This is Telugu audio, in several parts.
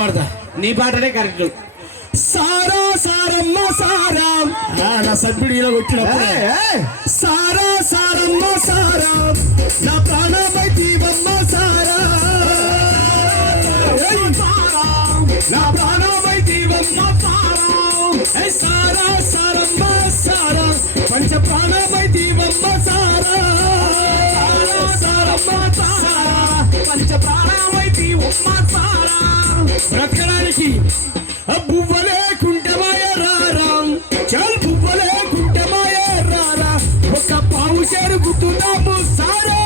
పాడతా నీ పాటనే కరెక్ట్. సారా సారమ్మ సారా. నా సభ్యుడు ఇలా కొట్టినప్పుడు. సారా సారమ్మ సారా. నా ప్రాణమై జీవమ్మ సారా! నా ప్రాణమై జీవమ్మ సారా. సారా సారమ్మ సారా. పంచ ప్రాణమై జీవమ్మ సారా. సారమ్మ సారా. పంచ ప్రాణమై జీవమ్మ సారా. బ్రతకడానికి. బువ్వలే కుంటమాయ రారాం. చల్ బువ్వలే కుంటమాయ రారా. ఒక పావు చేరు గుర్తున్నాము సారా.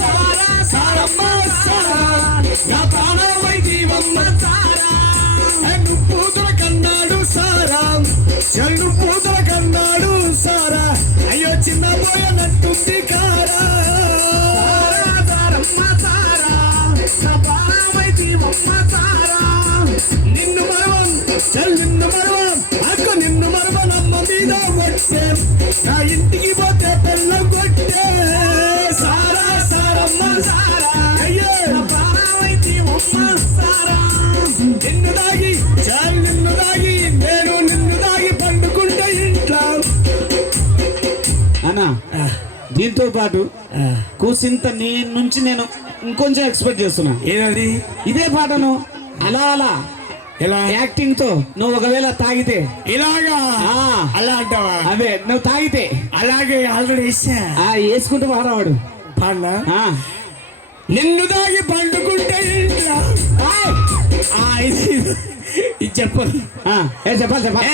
సారా? సారమ్మ సారా. నా ప్రాణమై జీవమ్మ సారా. నువ్వుతుల కన్నాడు సారా. చల్లు పూతల కన్నాడు సారా. అయ్యో చిన్న పోయనట్టుంది కారా. దీంతో పాటు కూసింత నీ నుంచి నేను ఇంకొంచెం ఎక్స్పెక్ట్ చేస్తున్నా. ఏదది? ఇదే పాటను అలా అలా ఎలా? యాక్టింగ్తో నువ్వు ఒకవేళ తాగితే. ఇలాగా? ఆ. అలా అంటావా? అదే నువ్వు తాగితే. అలాగే ఆల్రెడీ ఆ వేసుకుంటూ వాడవాడు పాడనా. నిన్ను దాగి పండుకుంటే ఇది చెప్పాలి. ఆ, ఏ చెప్పాలి చెప్పాలి.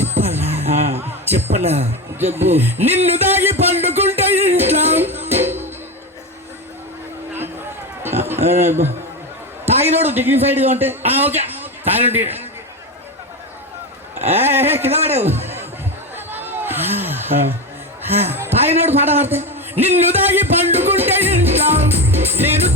చెప్పాలా. చెప్పనా చెప్పు. నిన్ను దాగి పండుకుంటే ఇంట్లో తాగినోడు డిగ్నిఫైడ్గా ఉంటే ఆ, ఓకే. కాదండి ఏ, ఏ, కింద పడావు తాగినోడు పాట పాడితే. నిన్ను దాగి పండుకుంటే ఇంట్లో నేను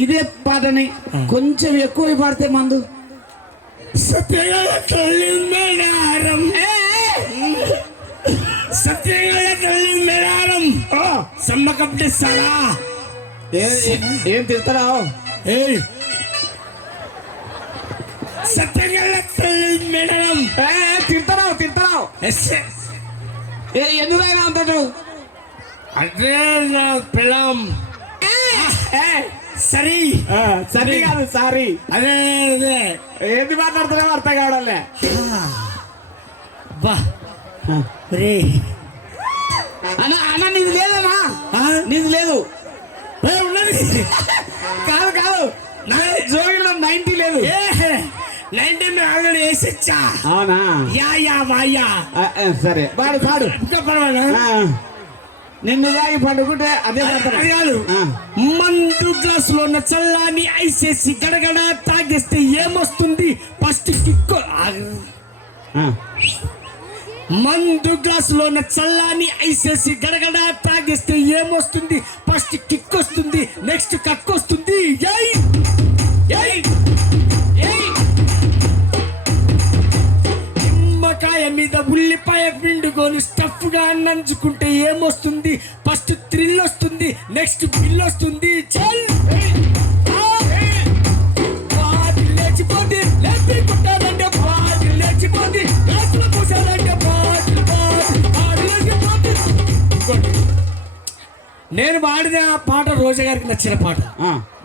ఇదే పాటని కొంచెం ఎక్కువ పాడితే మందు. సత్యగల తల్లి మేడారం. సత్యగల తల్లి మేడారం. ఏ- ఏ- ఏం సత్యగల తల్లి మేడారం. తిడతారావు తిడతారావు. ఎందుకైనా అంటాడు అదే నా పిల్లం. సరి. సరే కాదు సారీ. అదే అదే. ఏంది మాట్లాడుతున్నావు? అర్థం కావడంలే. బా. రే. అన్న అన్న నీది లేదన్నా నీది లేదు. ఉన్నది. కాదు కాదు. నా జోగిలో నైన్టీ లేదు. నైన్టీన్ ఆల్రెడీ వేసిచ్చా? అవునా? యా యా వాయా. సరే. పాడు పాడు ఇంకా పర్వాలేదు. ఆ, నిన్ను తాగి పండుకుంటే అదే కాదు. మందు గ్లాస్లో ఉన్న చల్లాని ఐసేసి గడగడ తాగేస్తే ఏమొస్తుంది? First kick. ఆ. మందు గ్లాస్లో ఉన్న చల్లాని ఐసేసి గడగడ తాగేస్తే ఏమొస్తుంది? ఫస్ట్ కిక్ వస్తుంది నెక్స్ట్ కక్ వస్తుంది పిండుకొని స్టఫ్గా నంచుకుంటే ఏమొస్తుంది ఫస్ట్ థ్రిల్ వస్తుంది నెక్స్ట్ బిల్ వస్తుంది చల్ లేచిపోతే లేచిపోతే. నేను పాడిన ఆ పాట రోజా గారికి నచ్చిన పాట.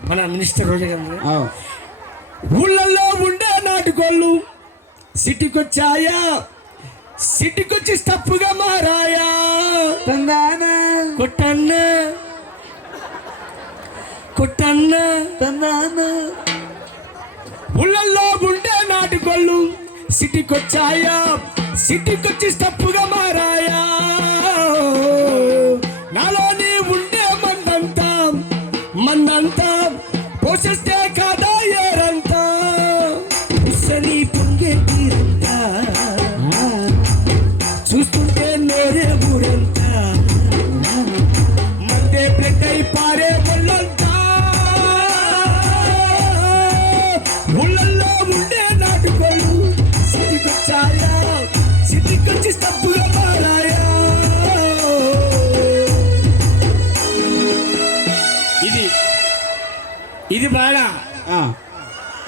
మన మినిస్టర్ రోజా గారు. ఊళ్ళల్లో ఉండే నాటుకోళ్ళు సిటీకొచ్చాయా సిటీకొచ్చి స్టప్పుగా మారాయా? తందానా. కొట్టన్న. కొట్టన్న. తందానా. ఊళ్ళల్లో ఉండే నాటుకోళ్ళు సిటీకొచ్చాయా? సిటీకొచ్చి స్టప్పుగా మారాయా? నాలోని ఉండే మందంతా మందంతా పోషిస్తే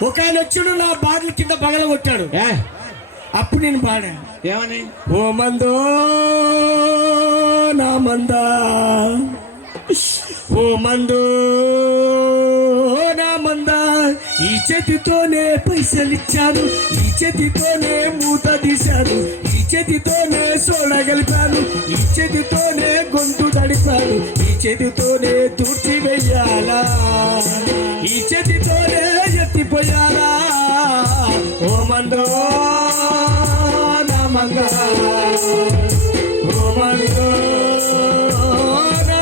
ఒక ఆయన వచ్చాడు నా బాటిల్ కింద పగల కొట్టాడు. అప్పుడు నేను పాడా. ఏమని? ఓ మందో నా మందా. ఓ మందో నా మందా. ఈ చేతితోనే పైసలు ఇచ్చాను ఈ చేతితోనే మూత తీశాను చేతితోనే సోడగలిపాను ఈ చేతితోనే గొంతు తడిపాను ఈ చేతితోనే తూర్చి వెయ్యాలా ఈ చేతితోనే ఎత్తిపోయాలా? ఓ మందో నామంగ ఓ మందో నా